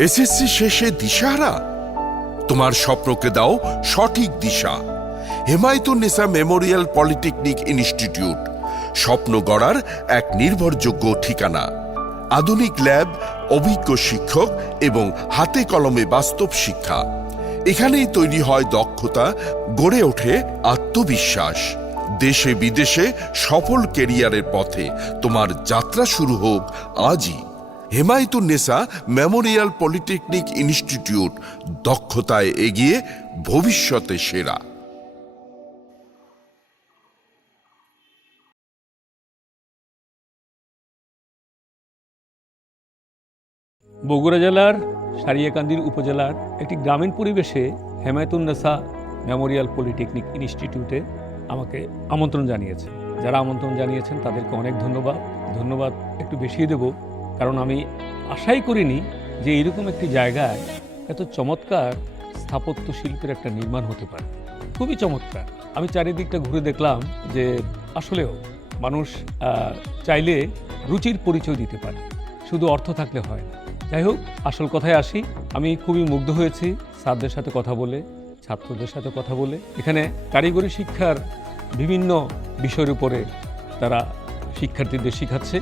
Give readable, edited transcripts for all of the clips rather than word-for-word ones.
SSC শেষে দিশাহারা? তোমার স্বপ্নকে দাও সঠিক দিশা। হেমায়েতুন্নেসা মেমোরিয়াল পলিটেকনিক ইনস্টিটিউট, স্বপ্ন গড়ার এক নির্ভরযোগ্য ঠিকানা। আধুনিক ল্যাব, অভিজ্ঞ শিক্ষক এবং হাতে কলমে বাস্তব শিক্ষা। এখানেই তৈরি হয় দক্ষতা, গড়ে ওঠে আত্মবিশ্বাস। দেশে বিদেশে সফল কেরিয়ারের পথে তোমার যাত্রা শুরু হোক আজই। হেমায়েতুন্নেসা মেমোরিয়াল পলিটেকনিক ইনস্টিটিউট, দক্ষতায় এগিয়ে, ভবিষ্যতে সেরা। বগুড়া জেলার সারিয়াকান্দির উপজেলার একটি গ্রামীণ পরিবেশে হেমায়েতুন্নেসা মেমোরিয়াল পলিটেকনিক ইনস্টিটিউটে আমাকে আমন্ত্রণ জানিয়েছে। যারা আমন্ত্রণ জানিয়েছেন তাদেরকে অনেক ধন্যবাদ একটু বেশিই দেব, কারণ আমি আশাই করিনি যে এরকম একটি জায়গায় এত চমৎকার স্থাপত্য শিল্পের একটা নির্মাণ হতে পারে। খুবই চমৎকার। আমি চারিদিকটা ঘুরে দেখলাম যে আসলেও মানুষ চাইলে রুচির পরিচয় দিতে পারে, শুধু অর্থ থাকলে হয় না। যাই হোক, আসল কথায় আসি। আমি খুবই মুগ্ধ হয়েছি স্যারদের সাথে কথা বলে, ছাত্রদের সাথে কথা বলে। এখানে কারিগরি শিক্ষার বিভিন্ন বিষয়ের উপরে তারা শিক্ষার্থীদের শিখাচ্ছে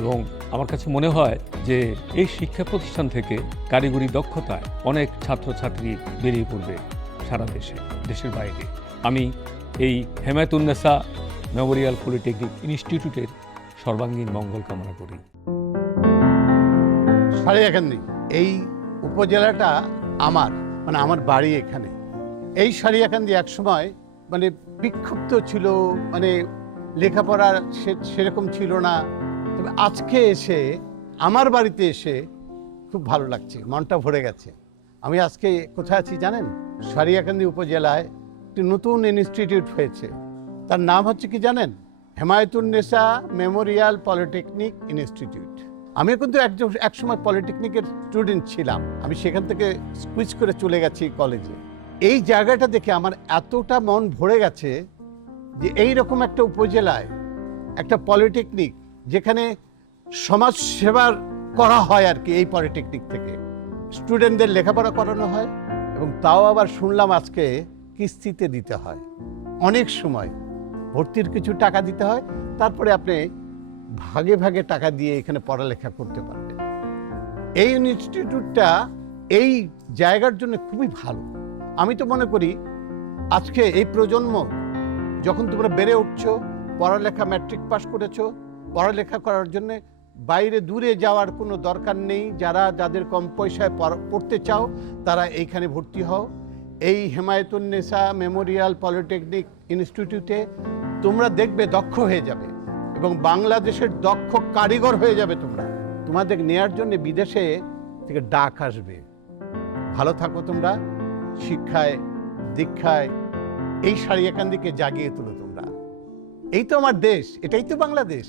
এবং আমার কাছে মনে হয় যে এই শিক্ষা প্রতিষ্ঠান থেকে কারিগরি দক্ষতায় অনেক ছাত্রছাত্রী বেরিয়ে পড়বে সারা দেশে, দেশের বাইরে। আমি এই হেমায়েতুন্নেসা মেমোরিয়াল পলিটেকনিক ইনস্টিটিউটের সর্বাঙ্গীন মঙ্গল কামনা করি। সারিয়াকান্দি এই উপজেলাটা আমার বাড়ি এখানে। এই সারিয়াকান্দি একসময় বিক্ষুব্ধ ছিল, লেখাপড়া সেরকম ছিল না। তবে আজকে এসে আমার বাড়িতে এসে খুব ভালো লাগছে, মনটা ভরে গেছে। আমি আজকে কোথায় আছি জানেন? সারিয়াকান্দি উপজেলায় একটি নতুন ইনস্টিটিউট হয়েছে। তার নাম হচ্ছে কি জানেন? হেমায়েতুন্নেসা মেমোরিয়াল পলিটেকনিক ইনস্টিটিউট। আমি কিন্তু একসময় পলিটেকনিকের স্টুডেন্ট ছিলাম। আমি সেখান থেকে সুইচ করে চলে গেছি কলেজে। এই জায়গাটা দেখে আমার এতটা মন ভরে গেছে যে এই রকম একটা উপজেলায় একটা পলিটেকনিক, যেখানে সমাজ সেবার করা হয় আর কি। এই পলিটেকনিক থেকে স্টুডেন্টদের লেখাপড়া করানো হয় এবং তাও আবার শুনলাম আজকে কিস্তিতে দিতে হয়। অনেক সময় ভর্তির কিছু টাকা দিতে হয়, তারপরে আপনি ভাগে ভাগে টাকা দিয়ে এখানে পড়ালেখা করতে পারবেন। এই ইনস্টিটিউটটা এই জায়গার জন্য খুবই ভালো। আমি তো মনে করি আজকে এই প্রজন্ম যখন তোমরা বেড়ে উঠছো, পড়ালেখা ম্যাট্রিক পাস করেছো, পড়ালেখা করার জন্য বাইরে দূরে যাওয়ার কোনো দরকার নেই। যাদের কম পয়সায় পড়তে চাও তারা এইখানে ভর্তি হও। এই হেমায়েতুন্নেসা মেমোরিয়াল পলিটেকনিক ইনস্টিটিউটে তোমরা দেখবে দক্ষ হয়ে যাবে এবং বাংলাদেশের দক্ষ কারিগর হয়ে যাবে। তোমাদের নেয়ার জন্য বিদেশে থেকে ডাক আসবে। ভালো থাকো তোমরা, শিক্ষায় দীক্ষায় এই সারিয়াকান্দিকে জাগিয়ে তুলো তোমরা। এই তো আমার দেশ, এটাই তো বাংলাদেশ।